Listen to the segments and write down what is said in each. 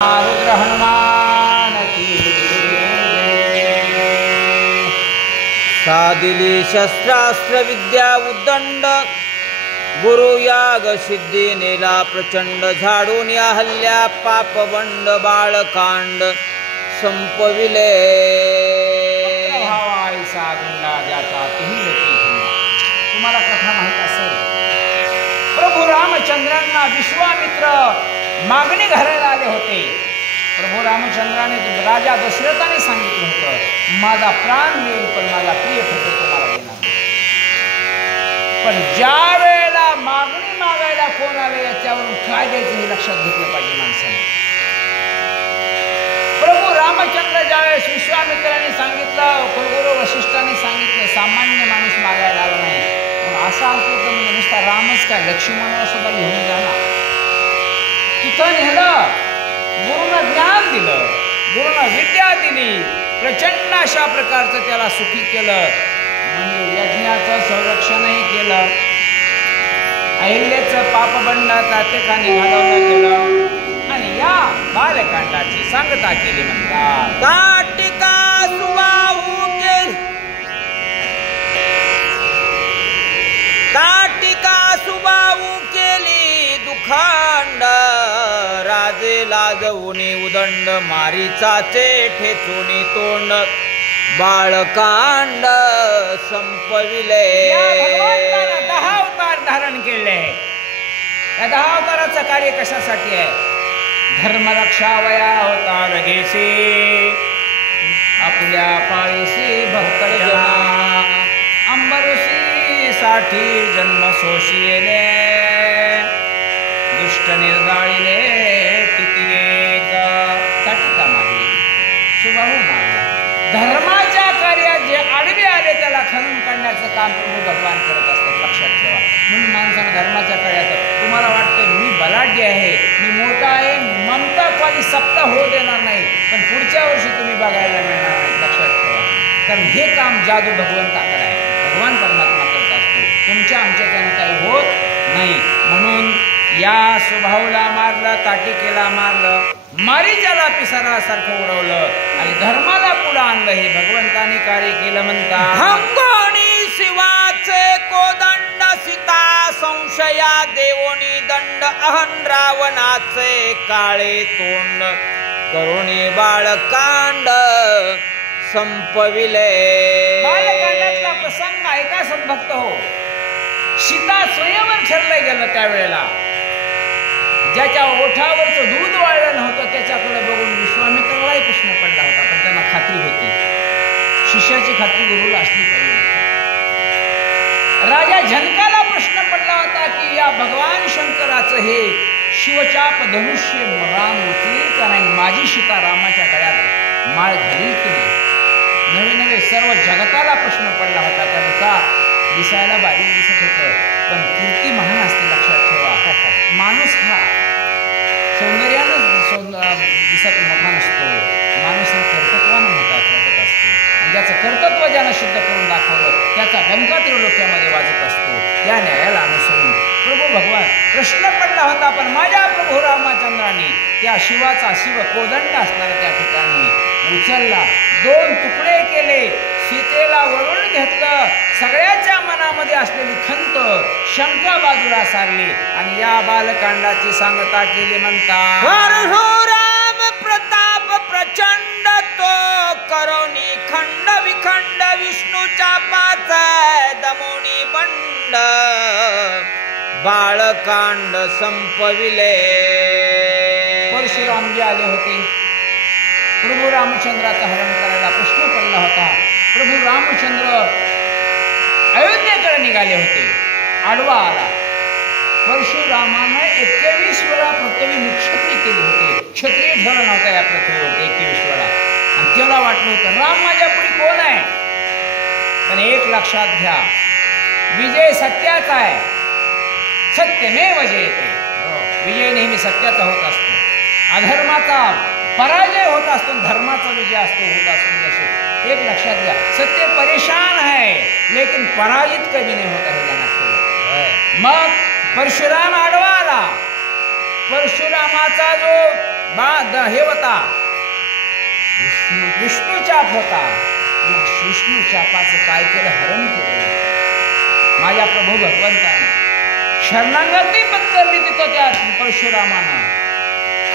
रुद्र हनुमान की सादिली शस्त्रास्त्र विद्या उद्दंड गुरुयाग सिद्धी नेला प्रचंड झाडून या हल्ल्या पापबंड बाळकांड संपविले भावाईचा गुंडा ज्याचा तुम्ही तुम्हाला कथा माहित असेल. प्रभू रामचंद्रांना विश्वामित्र मागणी घालायला आले होते. प्रभू रामचंद्राने राजा दशरथाने सांगितलं होतं, माझा प्राण देईल पण माझा प्रिय पुत्र तुम्हाला देणार. पण ज्या वेळेला मागणी मागायला कोण आले याच्यावरून काय द्यायचं हे लक्षात घेतलं पाहिजे माणसाने. प्रभू रामचंद्र ज्यावेळेस विश्वामित्राने सांगितलं, कुलगुरू वशिष्ठाने सांगितलं, सामान्य माणूस मागायला आला नाही. मग असं असलं तर म्हणजे नुसता रामच काय लक्ष्मणाला सुद्धा घेऊन जाणार. तिथं नेलं, गुरुनं ज्ञान दिलं, गुरुनं विद्या दिली, प्रचंड अशा प्रकारचं त्याला सुखी केलं. म्हणजे यज्ञाचं संरक्षणही केलं, अहिल्याचं पापबंड तात्कालिक घालवलं गेलं आणि या बालकांडाची सांगता केली. म्हणतात ताटिका सुवाहू केली, ताटिका सुवाहू केली दुखंड राजे लाजवुनी उदंड मारीचाचे ठेचुनी तोंड बाळकांड संपविले. 10 अवतार धारण केले. या 10 अवताराचं कार्य कशासाठी आहे? धर्मरक्षावया अवतार घेसे आपल्या पाळीसी भक्तजना अंबरुषी साठी जन्म सोशिले दुष्ट निर्गाळिले किती एक ताटिका मारली, सुबाहू मारला. धर्माच्या कार्यात जे आडवे आले त्याला खणून काढण्याचं काम प्रभू भगवान करत असतात. लक्षात ठेवा. म्हणून माणसानं धर्माच्या कार्यात तुम्हाला वाटतंय मी बलाढ्य आहे, मी मोठा आहे, ममता कधी सप्ता होऊ देणार नाही, पण पुढच्या वर्षी तुम्ही बघायला मिळणार नाही. लक्षात ठेवा. कारण हे काम जादू भगवंताकडे आहे, भगवान परमात्मा करत असतो. तुमच्या आमच्याच्याने काही होत नाही. म्हणून या स्वभावला मारलं, ताटिकेला मारलं, मारीच्याला पिसारासारखं उडवलं आणि धर्माला पुढं आणलं. हे भगवंताने कार्य केलं. म्हणतात भंगोणी शिवाचे कोदंड सीता संशया देवोनी दंड अहन रावणाचे काळे तोंड करुणी बाळकांड संपविले. बालकांडातला प्रसंग ऐका सद्भक्त हो. सीता स्वयंवर ठरलं गेलं त्यावेळेला. ज्याच्या ओठावरचं दूध वाळलं नव्हतं त्याच्याकडे बघून विश्वामित्रालाही प्रश्न पडला होता, पण त्यांना खात्री होती. शिष्याची खात्री गुरुला असली पाहिजे. राजा जनकाला प्रश्न पडला होता की या भगवान शंकराचं हे शिवचाप धनुष्य राम उचलेल का नाही, माझी सीता रामाच्या गळ्यात माळ घालील की नाही. नवे नवे सर्व जगताला प्रश्न पडला होता. कारण का दिसायला बारीक दिसत होतं, पण कीर्ती महान असते. लक्षात ठेवा. माणूस हा सौंदर्यानं दिसत मोठा नसतो, माणूस हा कर्तृत्वानं मोठा होत असतो. आणि ज्याचं कर्तृत्व ज्यानं सिद्ध करून दाखवलं त्याचा डंका त्रिलोक्यामध्ये वाजत असतो. या न्यायाला अनुसरून प्रभू भगवान प्रश्न पडला होता, पण माझ्या प्रभू रामचंद्राने त्या शिवाचा शिव कोदंड असणारा त्या ठिकाणी उचलला, 2 तुकडे केले, सीतेला वळून घेतलं. सगळ्याच्या मनामध्ये असलेली खंत शंका बाजूला सारली आणि या बालकांडाची सांगता केली. म्हणतात परशुराम प्रताप प्रचंड तो करुणी खंड विखंड विष्णूच्या पाचा दमोनी बंड बाळकांड संपविले. परशुराम जे आले होते प्रभू रामचंद्राचं हरण करायला, प्रश्न पडला होता. प्रभू रामचंद्र अयोध्येकडे निघाले होते, आडवा आला. परशुरामानं 21 वेळा पृथ्वी निक्षत्री केली होती. क्षत्रिय ठरला नव्हता या पृथ्वीवर 21 वेळा. आणि त्याला वाटलं होतं राम माझ्या पुढे कोण आहे. पण एक लक्षात घ्या, विजय सत्याचा आहे. सत्यमेव जयते. विजय नेहमी सत्याचा होत असतो, अधर्माचा पराजय होत असतो, धर्माचा विजय असतो होत असतो. एक लक्षात घ्या, सत्य परेशान है लेकिन पराजित कभी नहीं होता है. ध्यानात ठेवा. मग परशुराम आडवा आला. परशुरामाचा जो हे होता विष्णू चाप होता. या विष्णू चापाचं काय केलं? हरण केलं माझ्या प्रभू भगवंताने. शरणागती पत्करली तिथं त्या परशुरामानं.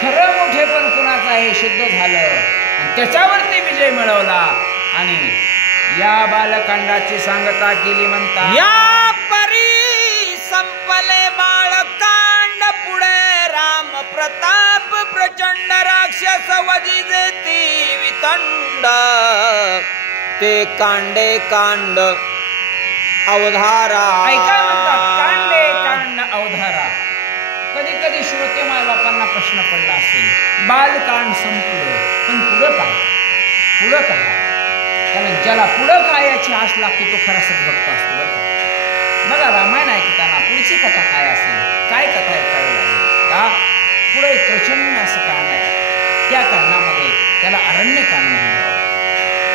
खरं मोठेपण कुणाचं आहे सिद्ध झालं आणि त्याच्यावरती विजय मिळवला. आणि या बालकांडाची सांगता केली म्हणता, या परी संपले बाळकांड, पुढे राम प्रताप प्रचंड, राक्षस वधी जेती वितंड. ते कांडे कांड अवधारा. ऐका म्हणतात कांडे कांड अवधारा. कधी कधी श्रोते मायबापांना प्रश्न पडला असेल, बालकांड संपलं पण पुढं काय? पुढं काय? कारण ज्याला पुढं काय याची आस लागते तो खरा सद्भक्त असतो. बघा रामायण ऐकताना पुढची कथा काय असेल, काय कथा ऐकावी लागेल का? पुढे एक प्रचंड असं कांड आहे. त्या कांडामध्ये त्याला अरण्यकांड म्हणतात.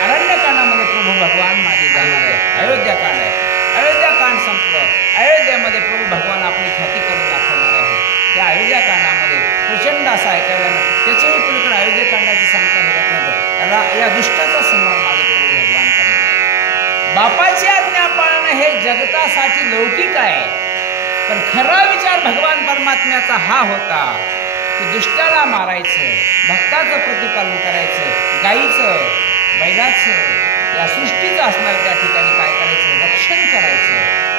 अरण्यकांडामध्ये प्रभू भगवान माझे जाणार आहे. अयोध्याकांड आहे. अयोध्याकांड संपलं. अयोध्येमध्ये प्रभू भगवान आपली ख्याती करून दाखवणार आहे. त्या अयोध्याकांडामध्ये प्रचंड असं ऐकायला मिळतं. त्याच्याही पलीकडे अयोध्याकांडाची सांगता होत नाही. या दुष्टाचा संहार माझे प्रभू भगवान करणार. बापाची आज्ञा पाळणं हे जगतासाठी लौकिक आहे, पण खरा विचार भगवान परमात्म्याचा हा होता की दुष्टाला मारायचं, भक्ताचं प्रतिपालन करायचं, गाईचं, बैलाचं, या सृष्टीचं असणार त्या ठिकाणी काय करायचं? रक्षण करायचं.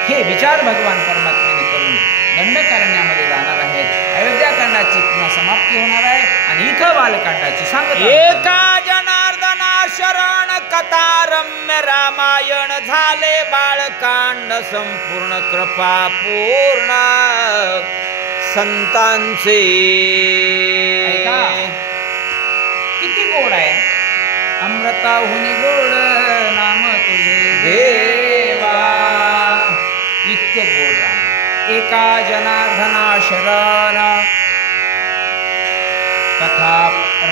हे विचार भगवान परमात्म्याने करून दंडकारण्यामध्ये जाणार आहेत. अयोध्याकांडाची पुन्हा समाप्ती होणार आहे आणि इथं बालकांडाची सांगता. एका जनार्दना शरण कथा रम्य रामायण झाले बाळकांड संपूर्ण कृपा पूर्ण संतांचे. ऐका किती गोड आहे. अमृताहुनी गोड नाम तुझे देवा. इतकं गोड राम. एका जनार्दना शरण कथा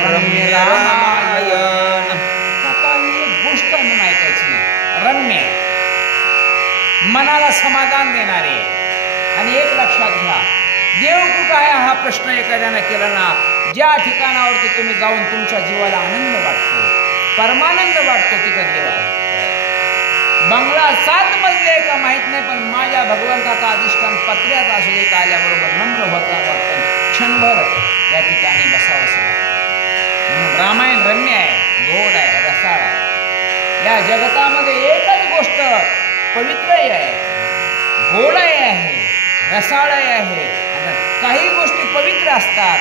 रम्य रामायण. कथा ही एक गोष्ट म्हणून ऐकायची नाही. रम्य आहे, मनाला समाधान देणारे. आणि एक लक्षात घ्या, देव कुठं आहे हा प्रश्न एखाद्यानं केला ना, ज्या ठिकाणावरती तुम्ही जाऊन तुमच्या जीवाला आनंद वाटतो, परमानंद वाटतो, तिथं देव आहे. बंगला 7 मजले का माहित नाही, पण माझ्या भगवंताचा अधिष्ठान पत्र्यात असू दे, आल्याबरोबर नम्र होता वाटतं, क्षणभर या ठिकाणी बसावंसं वाटतं. रामायण रम्य आहे, गोड आहे, रसाळ आहे. या जगतामध्ये एकच गोष्ट पवित्रही आहे, गोडही आहे, रसाळही आहे. काही गोष्टी पवित्र असतात,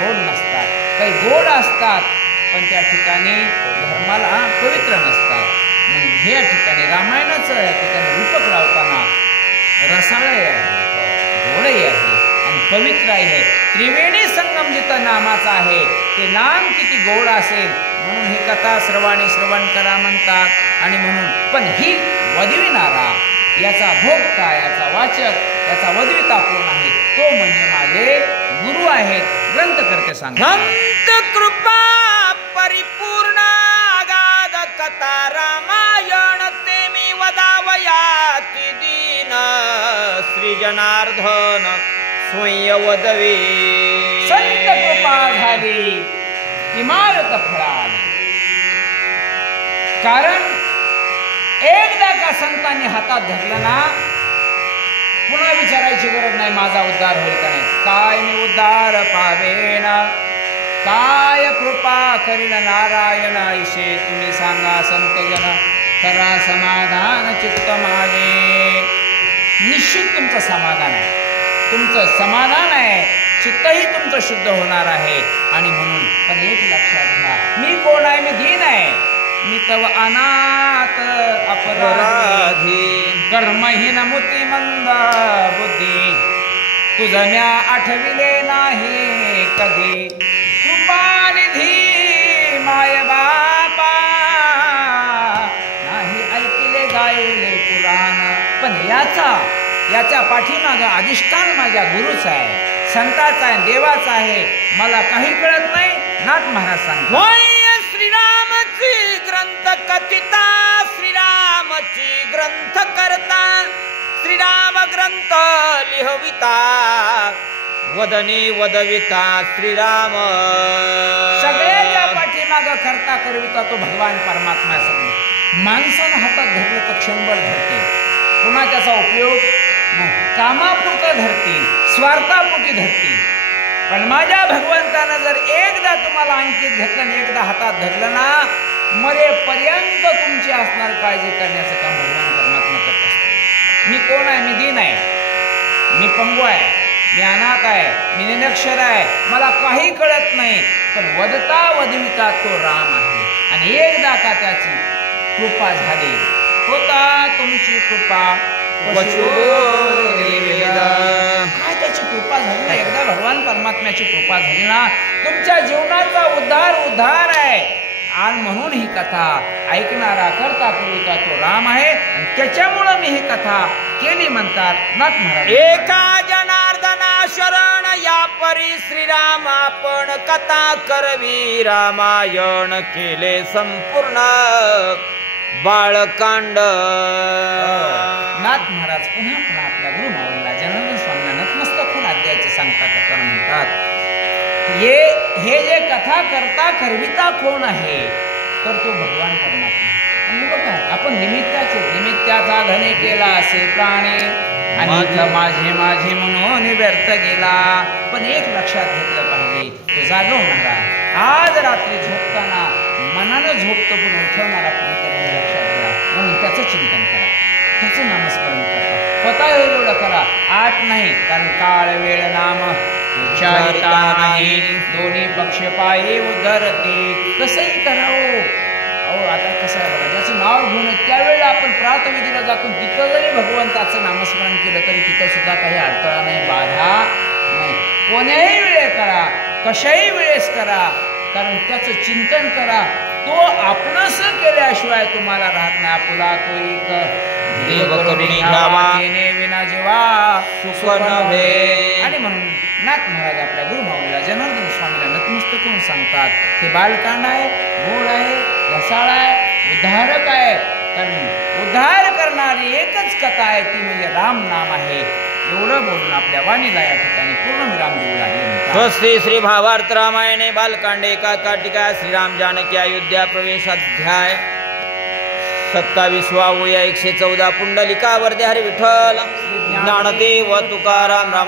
गोड नसतात. काही गोड असतात पण त्या ठिकाणी धर्माला पवित्र नसतात. मग हे ठिकाणी रामायणाचं या ठिकाणी रूपक लावताना रसाळही आहे, गोडही आहे आणि पवित्रही आहे. त्रिवेणी संगम जिथं नामाचा आहे ते नाम किती गोड असेल म्हणून ही कथा सर्वांनी श्रवण करा म्हणतात. आणि म्हणून पण ही वदविणारा, याचा भोगता, याचा वाचक, याचा वदविता कोण आहे? तो म्हणजे माझे गुरु आहेत, ग्रंथकर्ते सांगतात. ग्रंथ कृपा परिपूर्ण अगाध कथा रामायण ते मी वदावयाति दीन श्री जनार्दन स्वयं वदवे. संत कृपा झाली इमारत फळाली. कारण एकदा का संतांनी हातात धरलं ना, पुन्हा विचारायची गरज नाही माझा उद्धार होईल का नाही. काय मी उद्धार पावेन, काय कृपा करीन नारायण ऐसे तुम्ही सांगा संतजन. करा समाधान चित्त माझे. निश्चित तुमचं समाधान आहे, तुमचं समाधान आहे, चित्तही तुमचं शुद्ध होणार आहे. आणि म्हणून पण एक लक्षात घ्या, मी कोण आहे? मी दीन आहे, मी तव अनाथ अपराधी, कर्महीन मूर्तिमंद बुद्धी, तुझं म्या आठविले नाही कधी. कृपानिधी माय बापा, नाही ऐकले गायले पुराण. पण याच्या पाठीमागं अधिष्ठान माझ्या गुरुच आहे, संताचा आहे, देवाचा आहे. मला काही कळत नाही. नाथ महाराज सांगतो, श्रीरामची ग्रंथ कथिता, श्रीरामची ग्रंथ करता, श्रीराम ग्रंथ लिहविता. वदनी वदविता श्रीराम सगळ्याच्या पाठीमाग करता करविता तो भगवान परमात्मा समोर माणसानं हातात धरलं तर क्षणभर धरते, पुन्हा त्याचा उपयोग नाही, कामापुरतं धरतील, स्वार्थापोटी धरतील. पण माझ्या भगवंतानं जर एकदा तुम्हाला अंकित घेतलं आणि एकदा हातात धरलं ना, मरेपर्यंत तुमची असणार काळजी करण्याचं काम भगवान परमात्मा करत असतो. मी कोण आहे? मी दीन आहे, मी पंगू आहे, मी अनाथ आहे, मी निरक्षर आहे, मला काही कळत नाही. पण वदता वदविता तो राम आहे. आणि एकदा का त्याची कृपा झाली, होता तुमची कृपा काय त्याची कृपा झाली ना, एकदा भगवान परमात्म्याची कृपा झाली ना, तुमच्या जीवनाचा उद्धार आहे. आणि म्हणून ही कथा ऐकणारा करता कविता तो राम आहे. आणि त्याच्यामुळं मी ही कथा केली म्हणतात नाथ महाराज. एका जनार्दना शरण या परी श्रीराम आपण कथा करवी, रामायण केले संपूर्ण बाळकांड. नाथ महाराज पुन्हा पुन्हा आपल्या गुरु माऊलीला जनार्दन स्वामींना नतमस्तक होऊन अध्यायाची सांगता करताना म्हणतात, हे जे कथा करता करविता कोण आहे? तर तो भगवान परमात्मा. बघा आपण निमित्ताचा धने केला असे प्राणी, अनेक माझे माझे म्हणून व्यर्थ गेला. पण एक लक्षात घेतलं पाहिजे, तो जागवणारा, आज रात्री झोपताना मनानं झोपतो पण उठवणारा कोणतरी हे लक्षात घ्या. म्हणून त्याचं चिंतन करा, त्याचं नामस्मरण करा, स्वतः होईल एवढं करा. आठ नाही, कारण काळ वेळ नाम उच्चारिता नाही, दोन्ही पक्ष पायी उद्धरते. कसंही करावं. अहो आता कसं आहे बघा, ज्याचं नाव घेऊन त्यावेळेला आपण प्रार्थविधीला जातो, तिथं जरी भगवंताचं नामस्मरण केलं तरी तिथं सुद्धा काही अडथळा नाही, बाधा नाही. कोण्याही वेळे करा, कशाही वेळेस करा, कारण त्याचं चिंतन करा. तो आपणस केल्याशिवाय तुम्हाला राहत नाही. आपुला तो एक देव करुणी घ्यावा, तेने विना जीवा सुख नव्हे. आणि म्हणून नाथ महाराज आपल्या गुरु माऊलीला जनार्दन स्वामीला नतमस्तक होऊन सांगतात, हे बालकांड आहे, गोड आहे, रसाळ आहे, उद्धारक आहे. कारण उद्धार करणारी एकच कथा आहे, ती म्हणजे राम नाम आहे. एवढं बोलून आपल्या वाणीला या ठिकाणी पूर्ण विराम देऊ लागले. श्री श्री भावार्थ रामायणे बालकांडे एका टीका श्रीराम जानकी अयोध्या प्रवेश अध्याय 27 114 पुंडलिका वरदे हरी विठ्ठल ज्ञानदेव तुकाराम राम.